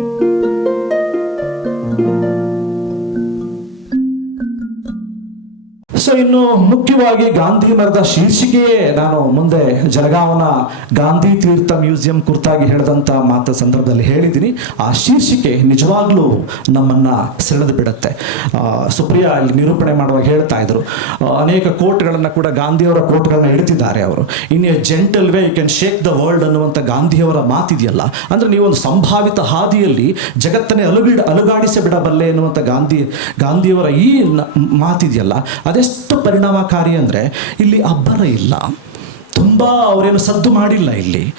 So ಇನ್ನು ಮುಖ್ಯವಾಗಿ ಗಾಂಧಿ ಮರದ ಶೀರ್ಷಿಕೆಯೇ ನಾನು ಮುಂದೆ ಜಲಗಾವನ ಗಾಂಧಿ ತೀರ್ಥ ಮ್ಯೂಸಿಯಂ ಕುರಿತಾಗಿ ಹೇಳಿದಂಥ ಮಾತ ಸಂದರ್ಭದಲ್ಲಿ ಹೇಳಿದ್ದೀನಿ. ಆ ಶೀರ್ಷಿಕೆ ನಿಜವಾಗ್ಲೂ ನಮ್ಮನ್ನ ಸೆಳೆದು ಬಿಡುತ್ತೆ. ಸುಪ್ರಿಯಾ ಇಲ್ಲಿ ನಿರೂಪಣೆ ಮಾಡುವಾಗ ಹೇಳ್ತಾ ಇದ್ರು. ಅನೇಕ ಕೋಟ್ಗಳನ್ನು ಕೂಡ ಗಾಂಧಿಯವರ ಕೋಟ್ಗಳನ್ನ ಇಡ್ತಿದ್ದಾರೆ ಅವರು. In a gentle way you can shake the world ಅನ್ನುವಂಥ ಗಾಂಧಿಯವರ ಮಾತಿದೆಯಲ್ಲ. ಅಂದ್ರೆ ನೀವೊಂದು ಸಂಭಾವಿತ ಹಾದಿಯಲ್ಲಿ ಜಗತ್ತನ್ನೇ ಅಲುಗಿಡ ಅಲುಗಾಡಿಸಿ ಬಿಡಬಲ್ಲೆ ಎನ್ನುವಂಥ ಗಾಂಧಿ, ಗಾಂಧಿಯವರ ಈ ಮಾತಿದೆಯಲ್ಲ. ಅದೆಷ್ಟು ಪರಿಣಾಮಕಾರಿ ಅಂದರೆ ಇಲ್ಲಿ ಅಬ್ಬರ ಇಲ್ಲ. ತುಂಬ ಅವರೇನು ಸದ್ದು ಮಾಡಿಲ್ಲ ಇಲ್ಲಿ.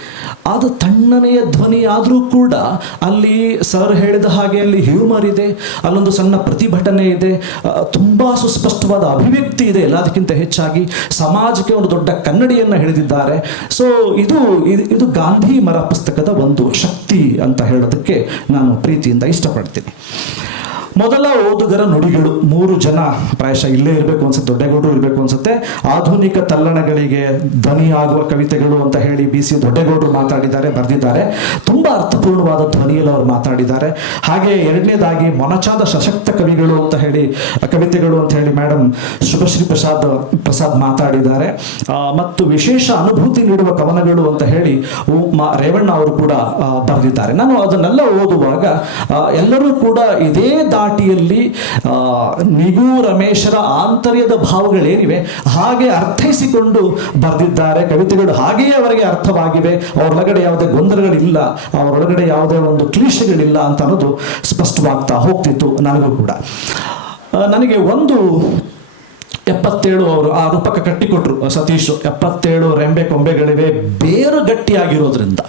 ಅದು ತಣ್ಣನೆಯ ಧ್ವನಿ ಆದರೂ ಕೂಡ ಅಲ್ಲಿ ಸರ್ ಹೇಳಿದ ಹಾಗೆ ಅಲ್ಲಿ ಹ್ಯೂಮರ್ ಇದೆ, ಅಲ್ಲೊಂದು ಸಣ್ಣ ಪ್ರತಿಭಟನೆ ಇದೆ ತುಂಬ ಸುಸ್ಪಷ್ಟವಾದ ಅಭಿವ್ಯಕ್ತಿ ಇದೆ ಎಲ್ಲದಕ್ಕಿಂತ ಹೆಚ್ಚಾಗಿ. ಸಮಾಜಕ್ಕೆ ಒಂದು ದೊಡ್ಡ ಕನ್ನಡಿಯನ್ನು ಹಿಡಿದಿದ್ದಾರೆ. ಸೊ ಇದು- ಇದು ಗಾಂಧಿ ಮರ ಪುಸ್ತಕದ ಒಂದು ಶಕ್ತಿ ಅಂತ ಹೇಳೋದಕ್ಕೆ ನಾನು ಪ್ರೀತಿಯಿಂದ ಇಷ್ಟಪಡ್ತೀನಿ. ಮೊದಲ ಓದುಗರ ನುಡಿಗಳು. ಮೂರು ಜನ ಪ್ರಾಯಶಃ ಇಲ್ಲೇ ಇರಬೇಕು ಅನ್ಸುತ್ತೆ, ದೊಡ್ಡಗೌಡರು ಇರಬೇಕು ಅನ್ಸುತ್ತೆ. ಆಧುನಿಕ ತಲ್ಲಣಗಳಿಗೆ ಧ್ವನಿಯಾಗುವ ಕವಿತೆಗಳು ಅಂತ ಹೇಳಿ ಬಿ ಸಿ ದೊಡ್ಡಗೌಡರು ಮಾತಾಡಿದ್ದಾರೆ, ಬರೆದಿದ್ದಾರೆ. ತುಂಬಾ ಅರ್ಥಪೂರ್ಣವಾದ ಧ್ವನಿಯಲ್ಲಿ ಅವರು ಮಾತಾಡಿದ್ದಾರೆ. ಹಾಗೆ ಎರಡನೇದಾಗಿ ಮೊನಚಾದ ಸಶಕ್ತ ಕವಿಗಳು ಅಂತ ಹೇಳಿ, ಕವಿತೆಗಳು ಅಂತ ಹೇಳಿ ಮೇಡಮ್ ಶುಭಶ್ರೀ ಪ್ರಸಾದ್ ಪ್ರಸಾದ್ ಮಾತಾಡಿದ್ದಾರೆ. ಮತ್ತು ವಿಶೇಷ ಅನುಭೂತಿ ನೀಡುವ ಕವನಗಳು ಅಂತ ಹೇಳಿ ರೇವಣ್ಣ ಅವರು ಕೂಡ ಬರೆದಿದ್ದಾರೆ. ನಾನು ಅದನ್ನೆಲ್ಲ ಓದುವಾಗ ಎಲ್ಲರೂ ಕೂಡ ಇದೇ ದಾಟಿಯಲ್ಲಿ ನಿಗೂ ರಮೇಶರ ಆಂತರ್ಯದ ಭಾವಗಳೇನಿವೆ, ಹಾಗೆ ಅರ್ಥೈಸಿಕೊಂಡು ಬರೆದಿದ್ದಾರೆ ಕವಿತೆಗಳು, ಹಾಗೆಯೇ ಅವರಿಗೆ ಅರ್ಥವಾಗಿವೆ. ಅವರೊಳಗಡೆ ಯಾವುದೇ ಗೊಂದಲಗಳಿಲ್ಲ, ಅವರೊಳಗಡೆ ಯಾವುದೇ ಒಂದು ಕ್ಲೀಶೆಗಳಿಲ್ಲ ಅಂತ ಅನ್ನೋದು ಸ್ಪಷ್ಟವಾಗ್ತಾ ಹೋಗ್ತಿತ್ತು ನನಗೂ ಕೂಡ. ನನಗೆ ಒಂದು ಎಪ್ಪತ್ತೇಳು ಅವರು, ಆ ರೂಪಕ ಕಟ್ಟಿಕೊಟ್ರು ಸತೀಶ್, ಎಪ್ಪತ್ತೇಳು ರೆಂಬೆ ಕೊಂಬೆಗಳಿವೆ ಬೇರು ಗಟ್ಟಿಯಾಗಿರೋದ್ರಿಂದ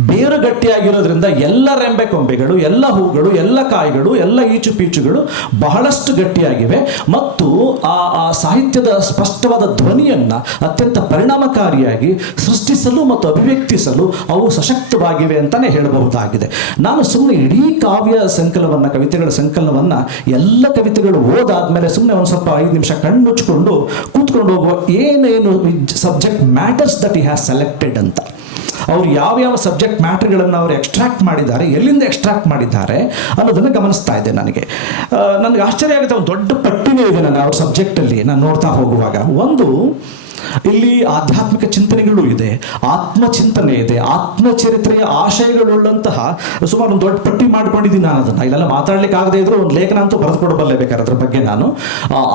ಬೇರು ಗಟ್ಟಿಯಾಗಿರೋದ್ರಿಂದ ಎಲ್ಲ ರೆಂಬೆ ಕೊಂಬೆಗಳು, ಎಲ್ಲ ಹೂಗಳು, ಎಲ್ಲ ಕಾಯಿಗಳು, ಎಲ್ಲ ಈಚು ಪೀಚುಗಳು ಬಹಳಷ್ಟು ಗಟ್ಟಿಯಾಗಿವೆ. ಮತ್ತು ಆ ಆ ಸಾಹಿತ್ಯದ ಸ್ಪಷ್ಟವಾದ ಧ್ವನಿಯನ್ನ ಅತ್ಯಂತ ಪರಿಣಾಮಕಾರಿಯಾಗಿ ಸೃಷ್ಟಿಸಲು ಮತ್ತು ಅಭಿವ್ಯಕ್ತಿಸಲು ಅವು ಸಶಕ್ತವಾಗಿವೆ ಅಂತಾನೆ ಹೇಳಬಹುದಾಗಿದೆ. ನಾನು ಸುಮ್ಮನೆ ಇಡೀ ಕಾವ್ಯ ಸಂಕಲನವನ್ನ, ಕವಿತೆಗಳ ಸಂಕಲನವನ್ನ ಎಲ್ಲ ಕವಿತೆಗಳು ಓದಾದ್ಮೇಲೆ ಸುಮ್ಮನೆ ಒಂದು ಸ್ವಲ್ಪ ಐದು ನಿಮಿಷ ಕಣ್ಣು ಮುಚ್ಚಿಕೊಂಡು ಕೂತ್ಕೊಂಡು ಹೋಗುವ ಏನೇನು subject matters that he has selected ಅಂತ. ಅವ್ರು ಯಾವ ಯಾವ ಸಬ್ಜೆಕ್ಟ್ ಮ್ಯಾಟ್ರ್ಗಳನ್ನು ಅವರು ಎಕ್ಸ್ಟ್ರಾಕ್ಟ್ ಮಾಡಿದ್ದಾರೆ, ಎಲ್ಲಿಂದ ಎಕ್ಸ್ಟ್ರಾಕ್ಟ್ ಮಾಡಿದ್ದಾರೆ ಅನ್ನೋದನ್ನು ಗಮನಿಸ್ತಾ ಇದೆ ನನಗೆ. ನನಗೆ ಆಶ್ಚರ್ಯ ಆಗುತ್ತೆ, ಒಂದು ದೊಡ್ಡ ಪಟ್ಟಿನೇ ಇದೆ ನನಗೆ ಅವ್ರ ಸಬ್ಜೆಕ್ಟಲ್ಲಿ ನಾನು ನೋಡ್ತಾ ಹೋಗುವಾಗ. ಒಂದು ಇಲ್ಲಿ ಆಧ್ಯಾತ್ಮಿಕ ಚಿಂತನೆಗಳು ಇದೆ, ಆತ್ಮಚಿಂತನೆ ಇದೆ, ಆತ್ಮಚರಿತ್ರೆಯ ಆಶಯಗಳುಳ್ಳಂತಹ ಸುಮಾರು ಒಂದು ದೊಡ್ಡ ಪಟ್ಟಿ ಮಾಡ್ಕೊಂಡಿದ್ದೀನಿ ನಾನು ಅದನ್ನ. ಇಲ್ಲೆಲ್ಲ ಮಾತಾಡ್ಲಿಕ್ಕೆ ಆಗದೆ ಇದ್ರೂ ಒಂದು ಲೇಖನ ಅಂತೂ ಬರೆದುಕೊಡಬಲ್ಲೆ ಬೇಕಾದ್ರೆ ಅದ್ರ ಬಗ್ಗೆ ನಾನು.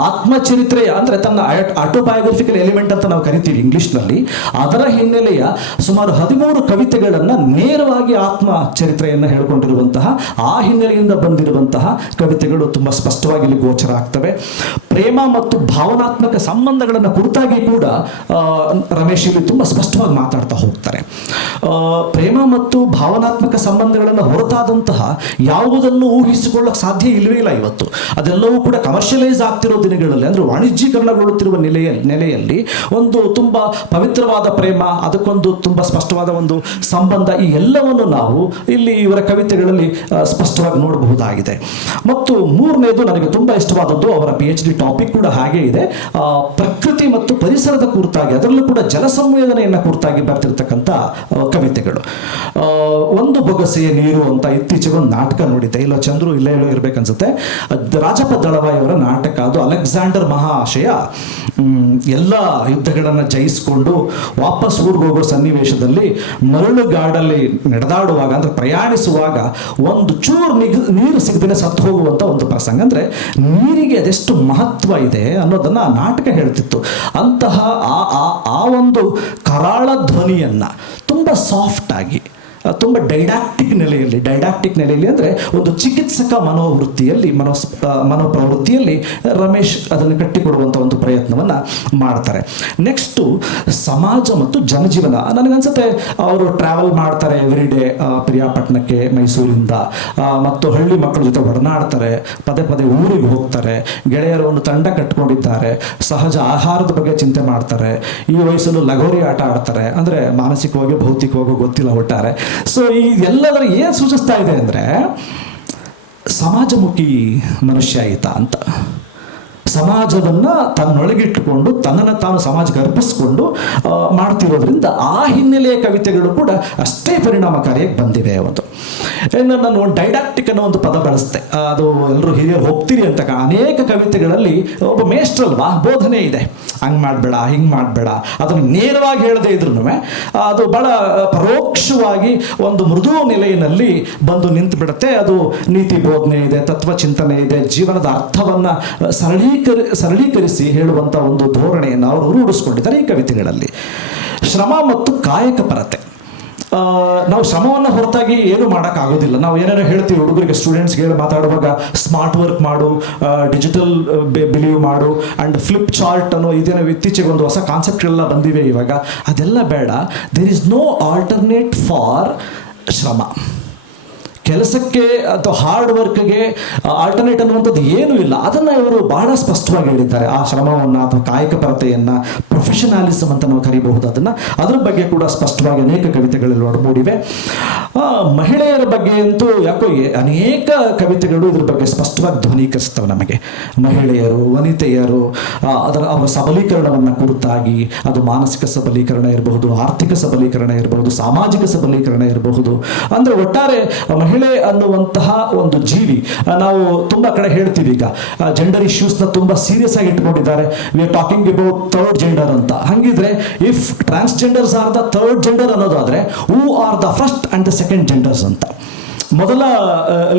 ಆತ್ಮಚರಿತ್ರೆಯ ಅಂದ್ರೆ ತನ್ನ ಆಟೋಬಯೋಗ್ರಫಿಕಲ್ ಎಲಿಮೆಂಟ್ ಅಂತ ನಾವು ಕರಿತೀವಿ ಇಂಗ್ಲಿಷ್ನಲ್ಲಿ. ಅದರ ಹಿನ್ನೆಲೆಯ ಸುಮಾರು ಹದಿಮೂರು ಕವಿತೆಗಳನ್ನ ನೇರವಾಗಿ ಆತ್ಮ ಚರಿತ್ರೆಯನ್ನು ಹೇಳ್ಕೊಂಡಿರುವಂತಹ, ಆ ಹಿನ್ನೆಲೆಯಿಂದ ಬಂದಿರುವಂತಹ ಕವಿತೆಗಳು ತುಂಬಾ ಸ್ಪಷ್ಟವಾಗಿ ಗೋಚರ ಆಗ್ತವೆ. ಪ್ರೇಮ ಮತ್ತು ಭಾವನಾತ್ಮಕ ಸಂಬಂಧಗಳನ್ನು ಕುರಿತಾಗಿ ಕೂಡ ರಮೇಶ್ ಇಲ್ಲಿ ತುಂಬಾ ಸ್ಪಷ್ಟವಾಗಿ ಮಾತಾಡ್ತಾ ಹೋಗ್ತಾರೆ. ಪ್ರೇಮ ಮತ್ತು ಭಾವನಾತ್ಮಕ ಸಂಬಂಧಗಳನ್ನು ಹೊರತಾದಂತಹ ಯಾವುದನ್ನು ಊಹಿಸಿಕೊಳ್ಳಕ್ಕೆ ಸಾಧ್ಯ ಇಲ್ಲವೇ ಇಲ್ಲ ಇವತ್ತು. ಅದೆಲ್ಲವೂ ಕೂಡ ಕಮರ್ಷಿಯಲೈಸ್ ಆಗ್ತಿರೋ ದಿನಗಳಲ್ಲಿ, ಅಂದ್ರೆ ವಾಣಿಜ್ಯೀಕರಣಗೊಳ್ಳುತ್ತಿರುವ ನೆಲೆಯ, ನೆಲೆಯಲ್ಲಿ ಒಂದು ತುಂಬಾ ಪವಿತ್ರವಾದ ಪ್ರೇಮ, ಅದಕ್ಕೊಂದು ತುಂಬಾ ಸ್ಪಷ್ಟವಾದ ಒಂದು ಸಂಬಂಧ, ಈ ಎಲ್ಲವನ್ನು ನಾವು ಇಲ್ಲಿ ಇವರ ಕವಿತೆಗಳಲ್ಲಿ ಸ್ಪಷ್ಟವಾಗಿ ನೋಡಬಹುದಾಗಿದೆ. ಮತ್ತು ಮೂರನೇದು ನನಗೆ ತುಂಬಾ ಇಷ್ಟವಾದದ್ದು, ಅವರ ಪಿ ಡಿ ಟಾಪಿಕ್ ಕೂಡ ಹಾಗೆ ಇದೆ. ಪ್ರಕೃತಿ ಮತ್ತು ಪರಿಸರದ ಕುರಿತಾಗಿ, ಅದರಲ್ಲೂ ಕೂಡ ಜಲ ಸಂವೇದನೆಯನ್ನ ಕುರಿತಾಗಿ ಬರ್ತಿರ್ತಕ್ಕಂಥ ಕವಿತೆಗಳು. ಒಂದು ಬೊಗಸೆಯ ನೀರು ಅಂತ ಇತ್ತೀಚೆಗೆ ಒಂದು ನಾಟಕ ನೋಡಿದ್ದೆ. ಇಲ್ಲ, ಚಂದ್ರು ಇಲ್ಲೇ ಹೇಳೋ ಇರ್ಬೇಕನ್ಸುತ್ತೆ. ರಾಜಪ ರಾಜಪ್ಪ ದಳವಾಯಿ ಅವರ ನಾಟಕ. ಅದು ಅಲೆಕ್ಸಾಂಡರ್ ಮಹಾಶಯ ಎಲ್ಲ ಯುದ್ಧಗಳನ್ನು ಜಯಿಸಿಕೊಂಡು ವಾಪಸ್ ಊರಿಗೆ ಹೋಗೋ ಸನ್ನಿವೇಶದಲ್ಲಿ ಮರಳುಗಾಡಲ್ಲಿ ನಡೆದಾಡುವಾಗ, ಅಂದ್ರೆ ಪ್ರಯಾಣಿಸುವಾಗ ಒಂದು ಚೂರು ನಿಗ್, ನೀರು ಸಿಗದೇ ಸತ್ತು ಹೋಗುವಂತ ಒಂದು ಪ್ರಸಂಗ. ಅಂದ್ರೆ ನೀರಿಗೆ ಅದೆಷ್ಟು ಮಹತ್ವ ಇದೆ ಅನ್ನೋದನ್ನ ನಾಟಕ ಹೇಳ್ತಿತ್ತು. ಅಂತಹ ಆ ಆ- ಆ ಒಂದು ಕರಾಳ ಧ್ವನಿಯನ್ನು ತುಂಬಾ ಸಾಫ್ಟ್ ಆಗಿ ಆ, ತುಂಬ ಡೈಡಾಕ್ಟಿಕ್ ನೆಲೆಯಲ್ಲಿ ಡೈಡಾಕ್ಟಿಕ್ ನೆಲೆಯಲ್ಲಿ ಅಂದರೆ ಒಂದು ಚಿಕಿತ್ಸಕ ಮನೋವೃತ್ತಿಯಲ್ಲಿ ಮನೋ ಆ, ಮನೋಪ್ರವೃತ್ತಿಯಲ್ಲಿ ರಮೇಶ್ ಅದನ್ನು ಕಟ್ಟಿಕೊಡುವಂಥ ಒಂದು ಪ್ರಯತ್ನವನ್ನು ಮಾಡ್ತಾರೆ. ನೆಕ್ಸ್ಟು ಸಮಾಜ ಮತ್ತು ಜನಜೀವನ. ನನಗನ್ಸುತ್ತೆ ಅವರು ಟ್ರಾವೆಲ್ ಮಾಡ್ತಾರೆ ಎವ್ರಿ ಡೇ ಪ್ರಿಯಾಪಟ್ಟಣಕ್ಕೆ ಮೈಸೂರಿಂದ ಮತ್ತು ಹಳ್ಳಿ ಮಕ್ಕಳ ಜೊತೆ ಒಡನಾಡ್ತಾರೆ ಪದೇ ಪದೇ ಊರಿಗೆ ಹೋಗ್ತಾರೆ ಗೆಳೆಯರು ಒಂದು ತಂಡ ಕಟ್ಕೊಂಡಿದ್ದಾರೆ ಸಹಜ ಆಹಾರದ ಬಗ್ಗೆ ಚಿಂತೆ ಮಾಡ್ತಾರೆ ಈ ವಯಸ್ಸಲ್ಲೂ ಲಗೋರಿ ಆಟ ಆಡ್ತಾರೆ ಅಂದರೆ ಮಾನಸಿಕವಾಗಿ ಭೌತಿಕವಾಗಿ ಗೊತ್ತಿಲ್ಲ ಒಟ್ಟಾರೆ. ಸೊ ಈ ಎಲ್ಲದರ ಏನು ಸೂಚಿಸ್ತಾ ಇದೆ ಅಂದರೆ, ಸಮಾಜಮುಖಿ ಮನುಷ್ಯ ಈತ ಅಂತ. ಸಮಾಜವನ್ನು ತನ್ನೊಳಗಿಟ್ಟುಕೊಂಡು, ತನ್ನನ್ನು ತಾನು ಸಮಾಜಕ್ಕೆ ಅರ್ಪಿಸ್ಕೊಂಡು ಮಾಡ್ತಿರೋದ್ರಿಂದ ಆ ಹಿನ್ನೆಲೆಯ ಕವಿತೆಗಳು ಕೂಡ ಅಷ್ಟೇ ಪರಿಣಾಮಕಾರಿಯಾಗಿ ಬಂದಿವೆ ಅವತ್ತು. ಇನ್ನು ನಾನು ಡೈಡಾಕ್ಟಿಕ್ ಅನ್ನೋ ಒಂದು ಪದ ಬಳಸ್ತೆ. ಅದು ಎಲ್ಲರೂ ಹಿರಿಯರು ಹೋಗ್ತೀರಿ ಅಂತ ಅನೇಕ ಕವಿತೆಗಳಲ್ಲಿ ಒಬ್ಬ ಮೇಷ್ಟ್ರಲ್ವಾ, ಬೋಧನೆ ಇದೆ. ಹಂಗೆ ಮಾಡಬೇಡ, ಹಿಂಗೆ ಮಾಡಬೇಡ, ಅದನ್ನು ನೇರವಾಗಿ ಹೇಳದೇ ಇದ್ರು ಅದು ಭಾಳ ಪರೋಕ್ಷವಾಗಿ ಒಂದು ಮೃದು ನೆಲೆಯಲ್ಲಿ ಬಂದು ನಿಂತು ಬಿಡುತ್ತೆ ಅದು ನೀತಿ ಬೋಧನೆ ಇದೆ, ತತ್ವ ಚಿಂತನೆ ಇದೆ, ಜೀವನದ ಅರ್ಥವನ್ನು ಸರಳೀಕರಿ, ಸರಳೀಕರಿಸಿ ಹೇಳುವಂಥ ಒಂದು ಧೋರಣೆಯನ್ನು ಅವರು ರೂಢಿಸ್ಕೊಂಡಿದ್ದಾರೆ ಈ ಕವಿತೆಗಳಲ್ಲಿ. ಶ್ರಮ ಮತ್ತು ಕಾಯಕ ಪರತೆ. ನಾವು ಶ್ರಮವನ್ನು ಹೊರತಾಗಿ ಏನು ಮಾಡೋಕ್ಕಾಗೋದಿಲ್ಲ. ನಾವು ಏನೇನೋ ಹೇಳ್ತೀವಿ, ಹುಡುಗರಿಗೆ ಸ್ಟೂಡೆಂಟ್ಸ್ಗೆ ಮಾತಾಡುವಾಗ ಸ್ಮಾರ್ಟ್ ವರ್ಕ್ ಮಾಡು ಡಿಜಿಟಲ್ ಬಿಲೀವ್ ಮಾಡು ಆ್ಯಂಡ್ ಫ್ಲಿಪ್ ಚಾರ್ಟ್ ಅನ್ನೋ ಇದೇನೋ ಇತ್ತೀಚೆಗೆ ಒಂದು ಹೊಸ ಕಾನ್ಸೆಪ್ಟ್ಗಳೆಲ್ಲ ಬಂದಿವೆ ಇವಾಗ. ಅದೆಲ್ಲ ಬೇಡ. There is no alternate for ಶ್ರಮ. ಕೆಲಸಕ್ಕೆ ಅಥವಾ ಹಾರ್ಡ್ ವರ್ಕ್ಗೆ ಆಲ್ಟರ್ನೇಟ್ ಅನ್ನುವಂಥದ್ದು ಏನೂ ಇಲ್ಲ. ಅದನ್ನು ಇವರು ಬಹಳ ಸ್ಪಷ್ಟವಾಗಿ ಹೇಳಿದ್ದಾರೆ. ಆ ಶ್ರಮವನ್ನು ಅಥವಾ ಕಾಯಕ ಪರತೆಯನ್ನು ಪ್ರೊಫೆಷನಾಲಿಸಮ್ ಅಂತ ನಾವು ಕರೀಬಹುದು ಅದನ್ನು ಅದರ ಬಗ್ಗೆ ಕೂಡ ಸ್ಪಷ್ಟವಾಗಿ ಅನೇಕ ಕವಿತೆಗಳಲ್ಲಿ ನೋಡ್ಬೋದಿವೆ. ಮಹಿಳೆಯರ ಬಗ್ಗೆ ಅಂತೂ ಯಾಕೋ ಅನೇಕ ಕವಿತೆಗಳು ಇದ್ರ ಬಗ್ಗೆ ಸ್ಪಷ್ಟವಾಗಿ ಧ್ವನೀಕರಿಸ್ತವೆ ನಮಗೆ. ಮಹಿಳೆಯರು, ವನಿತೆಯರು ಅದರ, ಅವರ ಸಬಲೀಕರಣವನ್ನು ಕುರಿತಾಗಿ, ಅದು ಮಾನಸಿಕ ಸಬಲೀಕರಣ ಇರಬಹುದು, ಆರ್ಥಿಕ ಸಬಲೀಕರಣ ಇರಬಹುದು, ಸಾಮಾಜಿಕ ಸಬಲೀಕರಣ ಇರಬಹುದು. ಅಂದರೆ ಒಟ್ಟಾರೆ ಮಹಿಳೆ ಅನ್ನುವಂತಹ ಒಂದು ಜೀವಿ ನಾವು ತುಂಬ ಕಡೆ ಹೇಳ್ತೀವಿ ಈಗ ಜೆಂಡರ್ ಇಶ್ಯೂಸ್ನ ತುಂಬ ಸೀರಿಯಸ್ ಆಗಿ ಇಟ್ಕೊಂಡಿದ್ದಾರೆ. We are talking about third gender ಅಂತ. ಹಂಗಿದ್ರೆ if transgenders are the third gender ಅನ್ನೋದಾದ್ರೆ who are the first and the second genders ಅಂತ. ಮೊದಲ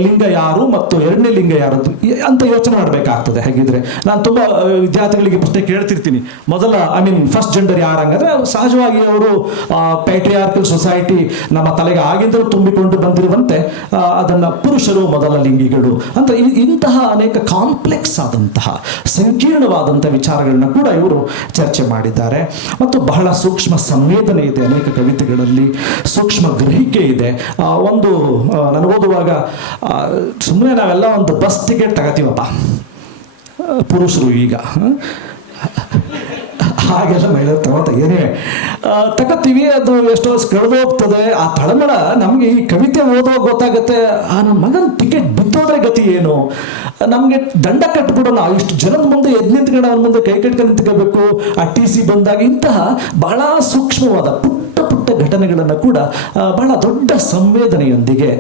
ಲಿಂಗ ಯಾರು ಮತ್ತು ಎರಡನೇ ಲಿಂಗ ಯಾರು ಅಂತ ಯೋಚನೆ ಮಾಡಬೇಕಾಗ್ತದೆ. ಹಾಗಿದ್ರೆ ನಾನು ತುಂಬ ವಿದ್ಯಾರ್ಥಿಗಳಿಗೆ ಪ್ರಶ್ನೆ ಕೇಳ್ತಿರ್ತೀನಿ. ಮೊದಲ ಐ ಮೀನ್ ಫಸ್ಟ್ ಜೆಂಡರ್ ಯಾರು ಹಂಗಂದ್ರೆ ಸಹಜವಾಗಿ ಅವರು ಪ್ಯಾಟ್ರಿಯಾರ್ಕಲ್ ಸೊಸೈಟಿ ನಮ್ಮ ತಲೆಗೆ ಆಗಿಂದಲೂ ತುಂಬಿಕೊಂಡು ಬಂದಿರುವಂತೆ ಅದನ್ನ ಪುರುಷರು ಮೊದಲ ಲಿಂಗಿಗಳು ಅಂತ ಇಂತಹ ಅನೇಕ ಕಾಂಪ್ಲೆಕ್ಸ್ ಆದಂತಹ ಸಂಕೀರ್ಣವಾದಂಥ ವಿಚಾರಗಳನ್ನ ಕೂಡ ಇವರು ಚರ್ಚೆ ಮಾಡಿದ್ದಾರೆ. ಮತ್ತು ಬಹಳ ಸೂಕ್ಷ್ಮ ಸಂವೇದನೆ ಇದೆ ಅನೇಕ ಕವಿತೆಗಳಲ್ಲಿ. ಸೂಕ್ಷ್ಮ ಗ್ರಹಿಕೆ ಇದೆ. ಒಂದು ನಾನು ಓದುವಾಗ ಸುಮ್ಮನೆ ನಾವೆಲ್ಲ ಒಂದು ಬಸ್ ಟಿಕೆಟ್ ತಗೋತೀವಪ್ಪ. ಪುರುಷರು ಈಗ? ಹಾಗೆಲ್ಲ ಮಹಿಳೆಯರು ತಗೋತ ಏನೇ ತಗೋತೀವಿ, ಅದು ಎಷ್ಟೋ ಹೋಗ್ತದೆ. ಆ ತಳಮಳ ನಮಗೆ ಈ ಕವಿತೆ ಓದೋ ಗೊತ್ತಾಗುತ್ತೆ. ಆ, ನಮ್ಮ ಮಗನ ಟಿಕೆಟ್ ಬಿದ್ದೋದ್ರೆ ಗತಿ ಏನು? ನಮಗೆ ದಂಡ ಕಟ್ಬಿಡೋಣ. ಇಷ್ಟು ಜನದ ಮುಂದೆ ಎದ್ದು ನಿಂತ್ಕೊಂಡು ಅವನ ಮುಂದೆ ಕೈ ಕಟ್ಕೊಂಡು ನಿಂತ್ಕೋಬೇಕು. ಆ ಟಿ ಸಿ ಬಂದಾಗ ಇಂತಹ ಬಹಳ ಸೂಕ್ಷ್ಮವಾದ ಘಟನೆಗಳನ್ನು ಕೂಡ ಬಹಳ ದೊಡ್ಡ ಸಂವೇದನೆಯೊಂದಿಗೆ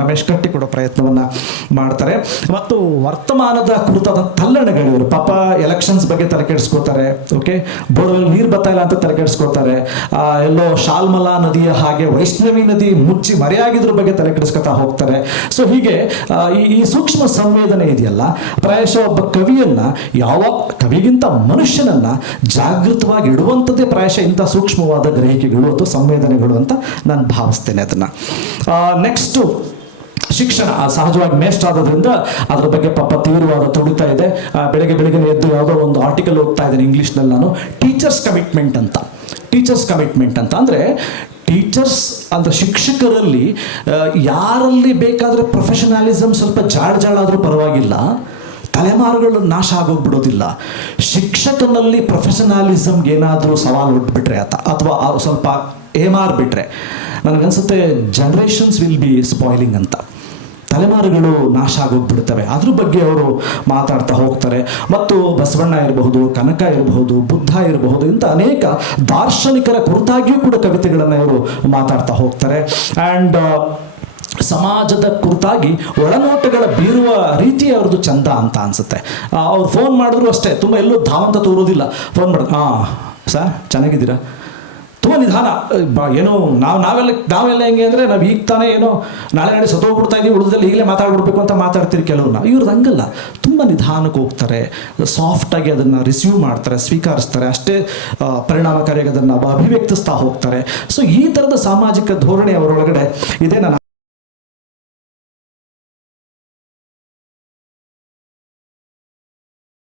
ರಮೇಶ್ ರಮೇಶ್ ಕಟ್ಟಿಕೊಡೋ ಪ್ರಯತ್ನವನ್ನು ಮಾಡ್ತಾರೆ. ಮತ್ತು ವರ್ತಮಾನದ ಕುರಿತಾದ ತಲ್ಲಣಗಳಿವರು, ಪಾಪ ಪಾಪ ಎಲೆಕ್ಷನ್ಸ್ ಬಗ್ಗೆ ತಲೆ ಕೆಡಿಸ್ಕೋತಾರೆ ಓಕೆ ಬೋರ್ವೆಲ್ ನೀರು ಬರ್ತಾ ಇಲ್ಲ ಅಂತ ತಲೆ ಕೆಡಿಸ್ಕೋತಾರೆ ಆ, ಎಲ್ಲೋ ಶಾಲ್ಮಲಾ ನದಿಯ ಹಾಗೆ ವೈಷ್ಣವಿ ನದಿ ಮುಚ್ಚಿ ಮರೆಯಾಗಿದ್ರ ಬಗ್ಗೆ ತಲೆ ಕೆಡಿಸ್ಕೊತಾ ಹೋಗ್ತಾರೆ. ಸೊ ಹೀಗೆ ಈ ಸೂಕ್ಷ್ಮ ಸಂವೇದನೆ ಇದೆಯಲ್ಲ ಪ್ರಾಯಶಃ ಒಬ್ಬ ಕವಿಯನ್ನ ಯಾವ ಕವಿಗಿಂತ ಮನುಷ್ಯನನ್ನ ಜಾಗೃತವಾಗಿ ಇಡುವಂಥದ್ದೇ ಪ್ರಾಯಶಃ ಇಂಥ ಸೂಕ್ಷ್ಮವಾದ ಗ್ರಹಿಕೆಗಳು ಅಥವಾ ಸಂವೇದನೆಗಳು ಅಂತ ನಾನು ಭಾವಿಸ್ತೇನೆ ಅದನ್ನ. ನೆಕ್ಸ್ಟು ಶಿಕ್ಷಣ ಸಹಜವಾಗಿ ಮೇಸ್ಟ್ ಆಗೋದ್ರಿಂದ ಅದ್ರ ಬಗ್ಗೆ ಪಾಪ ತೀವ್ರವಾದ ತುಡಿತಾ ಇದೆ. ಬೆಳಗ್ಗೆ ಬೆಳಗ್ಗೆ ಎದ್ದು ಯಾವುದೋ ಒಂದು ಆರ್ಟಿಕಲ್ ಓದ್ತಾ ಇದ್ದೇನೆ ಇಂಗ್ಲೀಷ್ನಲ್ಲಿ ನಾನು. ಟೀಚರ್ಸ್ ಕಮಿಟ್ಮೆಂಟ್ ಅಂತ. ಟೀಚರ್ಸ್ ಕಮಿಟ್ಮೆಂಟ್ ಅಂತ ಅಂದರೆ ಟೀಚರ್ಸ್ ಅಂದರೆ ಶಿಕ್ಷಕರಲ್ಲಿ ಯಾರಲ್ಲಿ ಬೇಕಾದರೆ ಪ್ರೊಫೆಷನಲಿಸಮ್ ಸ್ವಲ್ಪ ಜಾಡ್ ಜಾಡಾದರೂ ಪರವಾಗಿಲ್ಲ. ತಲೆಮಾರುಗಳು ನಾಶ ಆಗೋಗ್ಬಿಡೋದಿಲ್ಲ. ಶಿಕ್ಷಕನಲ್ಲಿ ಪ್ರೊಫೆಷನಲಿಸಮ್ಗೆ ಏನಾದರೂ ಸವಾಲು ಹುಟ್ಟುಬಿಟ್ರೆ ಆತ, ಅಥವಾ ಸ್ವಲ್ಪ ಏಮಾರ್ಬಿಟ್ರೆ ನನಗನ್ಸುತ್ತೆ ಜನ್ರೇಷನ್ಸ್ ವಿಲ್ ಬಿ ಸ್ಪಾಯ್ಲಿಂಗ್ ಅಂತ. ತಲೆಮಾರುಗಳು ನಾಶ ಆಗೋಗ್ಬಿಡ್ತವೆ. ಅದ್ರ ಬಗ್ಗೆ ಅವರು ಮಾತಾಡ್ತಾ ಹೋಗ್ತಾರೆ. ಮತ್ತು ಬಸವಣ್ಣ ಇರಬಹುದು, ಕನಕ ಇರಬಹುದು, ಬುದ್ಧ ಇರಬಹುದು, ಇಂಥ ಅನೇಕ ದಾರ್ಶನಿಕರ ಕುರಿತಾಗಿಯೂ ಕೂಡ ಕವಿತೆಗಳನ್ನು ಇವರು ಮಾತಾಡ್ತಾ ಹೋಗ್ತಾರೆ. ಆ್ಯಂಡ್ ಸಮಾಜದ ಕುರಿತಾಗಿ ಒಳನೋಟಗಳ ಬೀರುವ ರೀತಿ ಅವ್ರದ್ದು ಚಂದ ಅಂತ ಅನಿಸುತ್ತೆ. ಅವ್ರು ಫೋನ್ ಮಾಡಿದ್ರು ಅಷ್ಟೇ. ತುಂಬ ಎಲ್ಲೂ ಧಾವಂತ ತೋರೋದಿಲ್ಲ. ಫೋನ್ ಮಾಡಿದ್ರು ಹಾಂ ಸರ್ ಚೆನ್ನಾಗಿದ್ದೀರಾ? ನಿಧಾನ ಏನೋ, ನಾವು, ನಾವೆಲ್ಲ ನಾವೆಲ್ಲ ಹೆಂಗೆ ಅಂದರೆ ನಾವು ಈಗ ತಾನೇ ಏನೋ ನಾಳೆ ನಾಳೆ ಸತ್ತೋಗ್ಬಿಡ್ತಾ ಇದೀವಿ ಉಳಿದಲ್ಲಿ ಈಗಲೇ ಮಾತಾಡ್ಬಿಡ್ಬೇಕು ಅಂತ ಮಾತಾಡ್ತೀರಿ ಕೆಲವ್ರನ್ನ. ಇವ್ರದ್ದು ಹಂಗಲ್ಲ. ತುಂಬ ನಿಧಾನಕ್ಕೆ ಹೋಗ್ತಾರೆ. ಸಾಫ್ಟಾಗಿ ಅದನ್ನು ರಿಸೀವ್ ಮಾಡ್ತಾರೆ, ಸ್ವೀಕರಿಸ್ತಾರೆ. ಅಷ್ಟೇ ಪರಿಣಾಮಕಾರಿಯಾಗಿ ಅದನ್ನು ಅಭಿವ್ಯಕ್ತಿಸ್ತಾ ಹೋಗ್ತಾರೆ. ಸೊ ಈ ಥರದ ಸಾಮಾಜಿಕ ಧೋರಣೆ ಅವರೊಳಗಡೆ ಇದೆ. ನಾನು